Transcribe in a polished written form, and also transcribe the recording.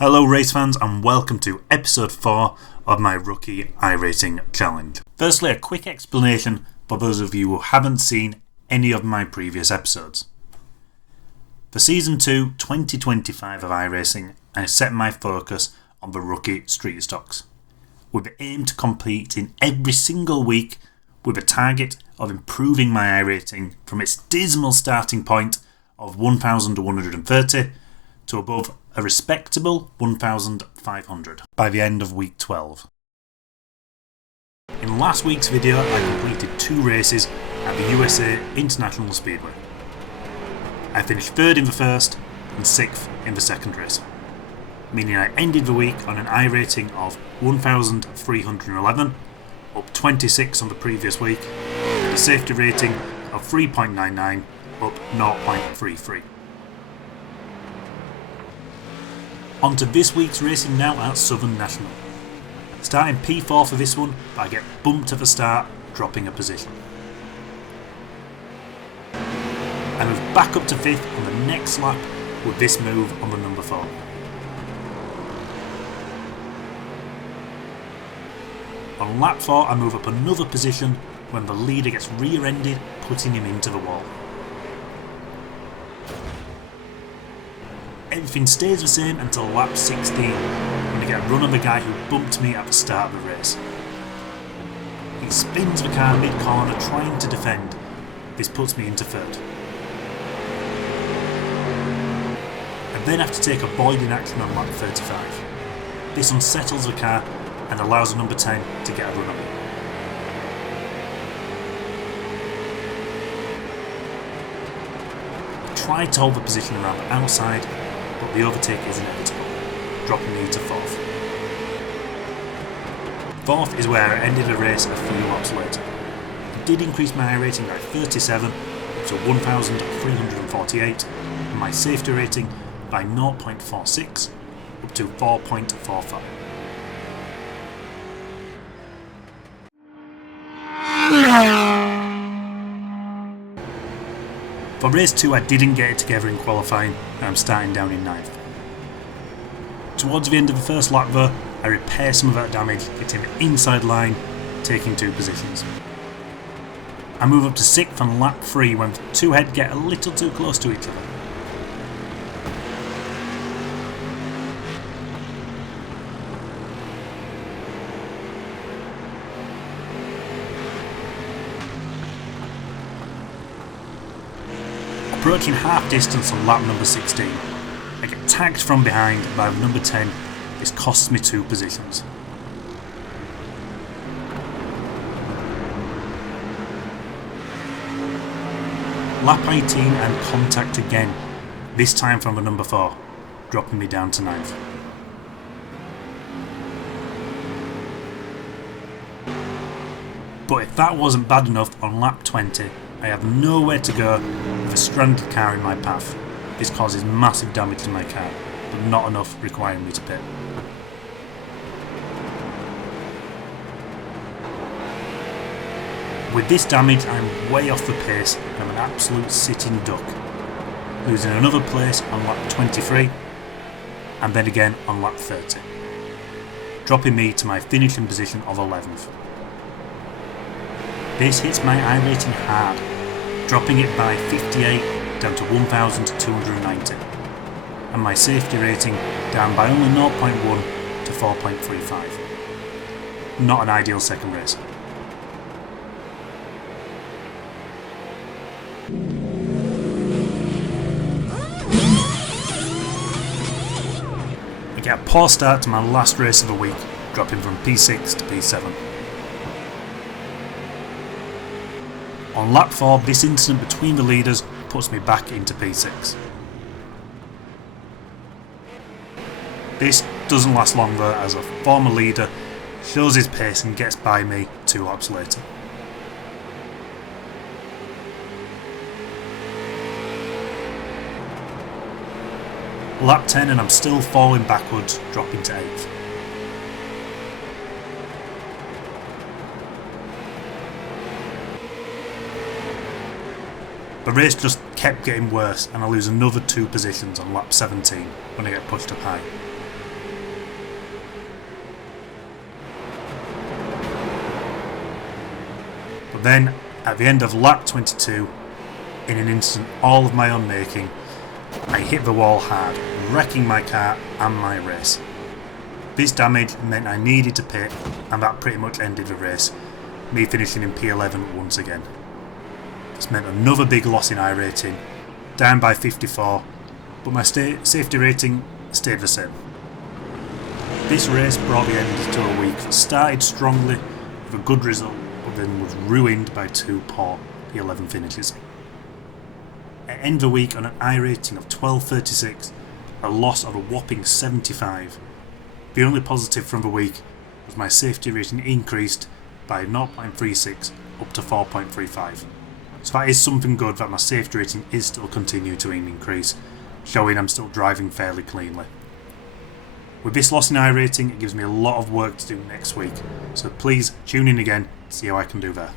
Hello race fans and welcome to episode 4 of my rookie irating challenge. Firstly, a quick explanation for those of you who haven't seen any of my previous episodes. For season 2 2025 of iRacing, I set my focus on the rookie street stocks, with the aim to compete in every single week with a target of improving my irating from its dismal starting point of 1130 to above a respectable 1500 by the end of week 12. In last week's video I completed 2 races at the USA International Speedway. I finished 3rd in the first and 6th in the second race, meaning I ended the week on an irating of 1311, up 26 on the previous week, and a safety rating of 3.99, up 0.33. On to this week's racing now at Southern National. Starting P4 for this one, but I get bumped at the start, dropping a position. I move back up to 5th on the next lap with this move on the number 4. On lap 4 I move up another position when the leader gets rear-ended, putting him into the wall. Everything stays the same until lap 16, when I get a run on the guy who bumped me at the start of the race. He spins the car mid-corner trying to defend. This puts me into 3rd. I then have to take avoiding action on lap 35. This unsettles the car and allows the number 10 to get a run on me. I try to hold the position around the outside, but the overtake is inevitable, dropping me to 4th. 4th is where I ended the race a few laps later. I did increase my irating by 37 up to 1348 and my safety rating by 0.46 up to 4.45. For race 2 I didn't get it together in qualifying and I'm starting down in 9th. Towards the end of the first lap though, I repair some of that damage, getting the inside line, taking 2 positions. I move up to 6th on lap 3 when the 2 head get a little too close to each other. Approaching half distance on lap number 16, I get tagged from behind by number 10. This costs me 2 positions. Lap 18 and contact again, this time from the number 4, dropping me down to 9th. But if that wasn't bad enough, on lap 20 I have nowhere to go with a stranded car in my path. This causes massive damage to my car, but not enough requiring me to pit. With this damage I am way off the pace and I'm an absolute sitting duck, losing another place on lap 23 and then again on lap 30, dropping me to my finishing position of 11th. This hits my irating hard, dropping it by 58 down to 1290 and my safety rating down by only 0.1 to 4.35. Not an ideal second race. I get a poor start to my last race of the week, dropping from P6 to P7. On lap 4, this incident between the leaders puts me back into P6. This doesn't last long though, as a former leader shows his pace and gets by me 2 laps later. Lap 10 and I'm still falling backwards, dropping to 8th. The race just kept getting worse and I lose another 2 positions on lap 17 when I get pushed up high. But then, at the end of lap 22, in an instant all of my own making, I hit the wall hard, wrecking my car and my race. This damage meant I needed to pit, and that pretty much ended the race, me finishing in P11 once again. This meant another big loss in irating, down by 54, but my safety rating stayed the same. This race brought the end to a week that started strongly with a good result, but then was ruined by two poor P11 finishes. I end the week on an irating of 12.36, a loss of a whopping 75. The only positive from the week was my safety rating increased by 0.36 up to 4.35. So that is something good, that my safety rating is still continuing to increase, showing I'm still driving fairly cleanly. With this loss in irating, it gives me a lot of work to do next week, so please tune in again to see how I can do there.